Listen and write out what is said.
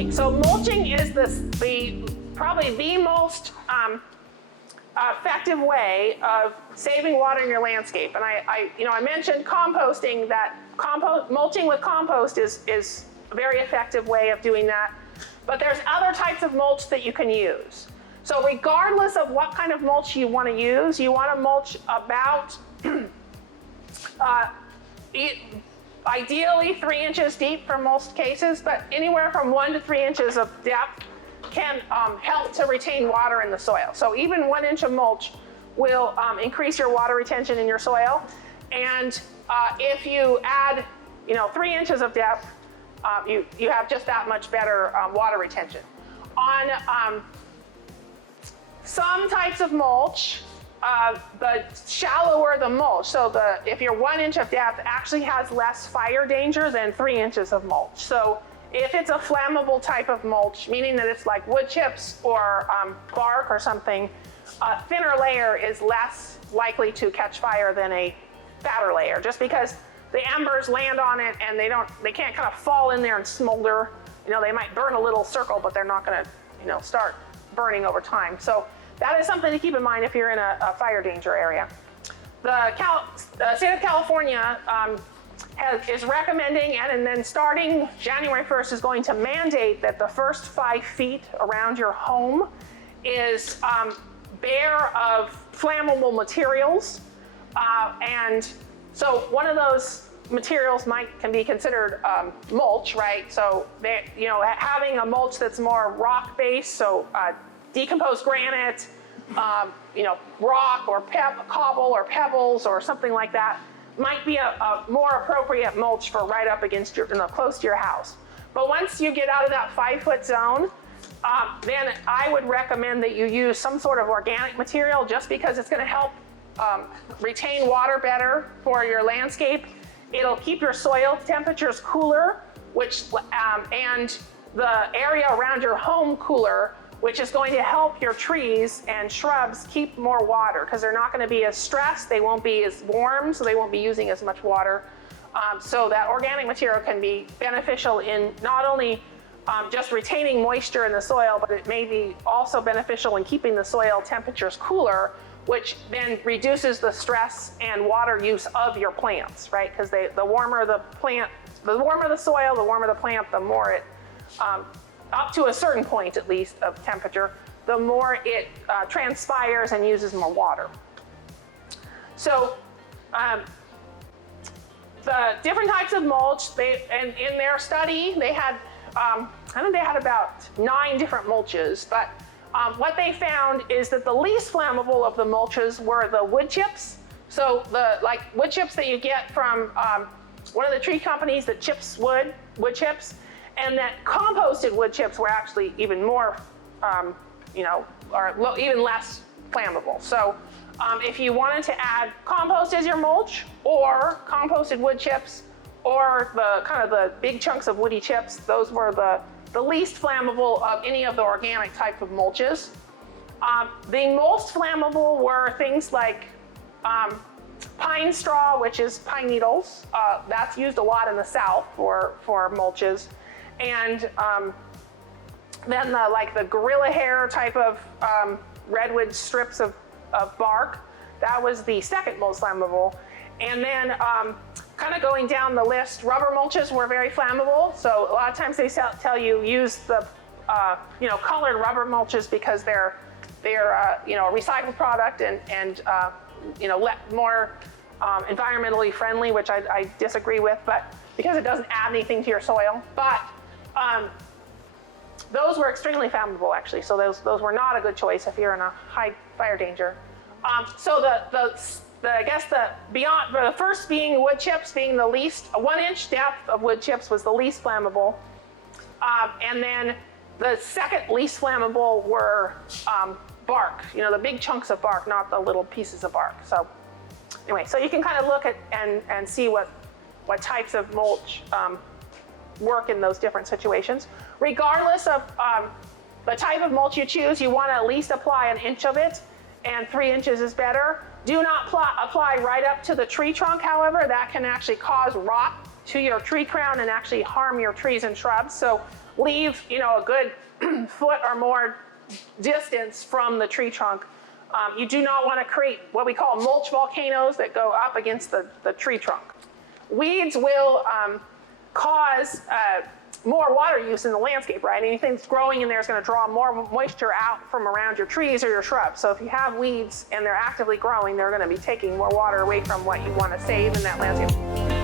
mulching. So mulching is probably the most effective way of saving water in your landscape. And I mentioned composting. That mulching with compost is a very effective way of doing that. But there's other types of mulch that you can use. So regardless of what kind of mulch you want to use, you want to mulch about ideally 3 inches deep for most cases, but anywhere from 1 to 3 inches of depth can help to retain water in the soil. So even 1 inch of mulch will increase your water retention in your soil. And if you add 3 inches of depth, you have just that much better water retention. On some types of mulch, the shallower the mulch, so if you're 1 inch of depth, actually has less fire danger than 3 inches of mulch. So if it's a flammable type of mulch, meaning that it's like wood chips or bark or something, a thinner layer is less likely to catch fire than a fatter layer, just because the embers land on it and they can't kind of fall in there and smolder. They might burn a little circle, but they're not going to start burning over time. So that is something to keep in mind if you're in a fire danger area. The state of California is recommending, and then starting January 1st is going to mandate that the first 5 feet around your home is bare of flammable materials. And so one of those materials can be considered mulch, right? So having a mulch that's more rock-based, so decomposed granite, rock or cobble or pebbles or something like that might be a more appropriate mulch for right up against close to your house. But once you get out of that 5-foot zone, then I would recommend that you use some sort of organic material, just because it's going to help retain water better for your landscape. It'll keep your soil temperatures cooler, and the area around your home cooler, which is going to help your trees and shrubs keep more water, because they're not going to be as stressed, they won't be as warm, so they won't be using as much water. So that organic material can be beneficial in not only just retaining moisture in the soil, but it may be also beneficial in keeping the soil temperatures cooler, which then reduces the stress and water use of your plants, right? Because the warmer the soil, the warmer the plant, the more it, up to a certain point at least of temperature, the more it transpires and uses more water. So the different types of mulch, in their study, they had, I think they had about 9 different mulches, but what they found is that the least flammable of the mulches were the wood chips. So the wood chips that you get from one of the tree companies that chips wood chips, and that composted wood chips were actually even more, or even less flammable. So if you wanted to add compost as your mulch, or composted wood chips, or the big chunks of woody chips, those were the least flammable of any of the organic type of mulches. The most flammable were things like pine straw, which is pine needles. That's used a lot in the South for mulches. And then the gorilla hair type of redwood strips of bark, that was the second most flammable. And then kind of going down the list, rubber mulches were very flammable. So a lot of times they tell you use the colored rubber mulches, because they're a recycled product and more environmentally friendly, which I disagree with, but because it doesn't add anything to your soil. But those were extremely flammable, actually. So those were not a good choice if you're in a high fire danger. So the first being wood chips, being the least, a 1 inch depth of wood chips was the least flammable. And then the second least flammable were bark, the big chunks of bark, not the little pieces of bark. So anyway, so you can kind of look at and see what types of mulch work in those different situations. Regardless of the type of mulch you choose, you want to at least apply 1 inch of it, and 3 inches is better. Do not apply right up to the tree trunk, however. That can actually cause rot to your tree crown and actually harm your trees and shrubs. So leave, a good foot or more distance from the tree trunk. You do not want to create what we call mulch volcanoes that go up against the tree trunk. Weeds will cause more water use in the landscape, right? Anything that's growing in there is going to draw more moisture out from around your trees or your shrubs. So if you have weeds and they're actively growing, they're going to be taking more water away from what you want to save in that landscape.